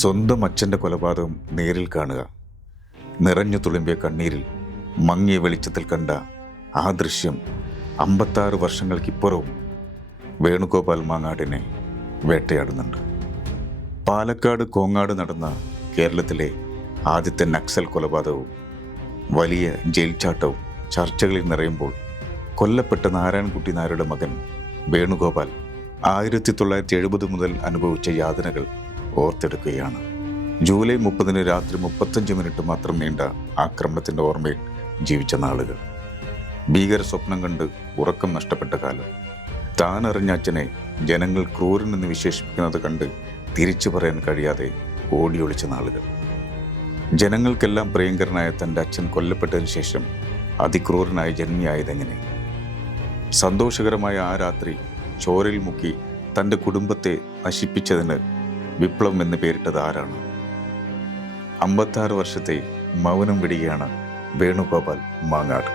സ്വന്തം അച്ഛൻ്റെ കൊലപാതകം നേരിൽ കാണുക, നിറഞ്ഞു തുളുമ്പിയ കണ്ണീരിൽ മങ്ങിയ വെളിച്ചത്തിൽ കണ്ട ആ ദൃശ്യം 56 വർഷങ്ങൾക്കിപ്പുറവും വേണുഗോപാൽ മാങ്ങാടിനെ വേട്ടയാടുന്നുണ്ട്. പാലക്കാട് കോങ്ങാട് നടന്ന കേരളത്തിലെ ആദ്യത്തെ നക്സൽ കൊലപാതകവും വലിയ ജയിൽ ചാട്ടവും ചർച്ചകളിൽ നിറയുമ്പോൾ കൊല്ലപ്പെട്ട നാരായണൻകുട്ടി നായരുടെ മകൻ വേണുഗോപാൽ 1970 മുതൽ അനുഭവിച്ച യാതനകൾ ഓർത്തെടുക്കുകയാണ്. ജൂലൈ 30 രാത്രി 35 മിനിറ്റ് മാത്രം നീണ്ട ആക്രമണത്തിൻ്റെ ഓർമ്മയിൽ ജീവിച്ച നാളുകൾ, ഭീകര സ്വപ്നം കണ്ട് ഉറക്കം നഷ്ടപ്പെട്ട കാലം, താൻ അറിഞ്ഞ അച്ഛനെ ജനങ്ങൾ ക്രൂരനെന്ന് വിശേഷിപ്പിക്കുന്നത് കണ്ട് തിരിച്ചു പറയാൻ കഴിയാതെ ഓടിയൊളിച്ച നാളുകൾ, ജനങ്ങൾക്കെല്ലാം പ്രിയങ്കരനായ തൻ്റെ അച്ഛൻ കൊല്ലപ്പെട്ടതിന് ശേഷം അതിക്രൂരനായ ജന്മിയായതെങ്ങനെ, സന്തോഷകരമായ ആ രാത്രി ചോരയിൽ മുക്കി തൻ്റെ കുടുംബത്തെ നശിപ്പിച്ചതിന് വിപ്ലവം എന്ന് പേരിട്ടത് ആരാണ്? 56 വർഷത്തെ മൗനം വിടുകയാണ് വേണുഗോപാൽ മാങ്ങാട്.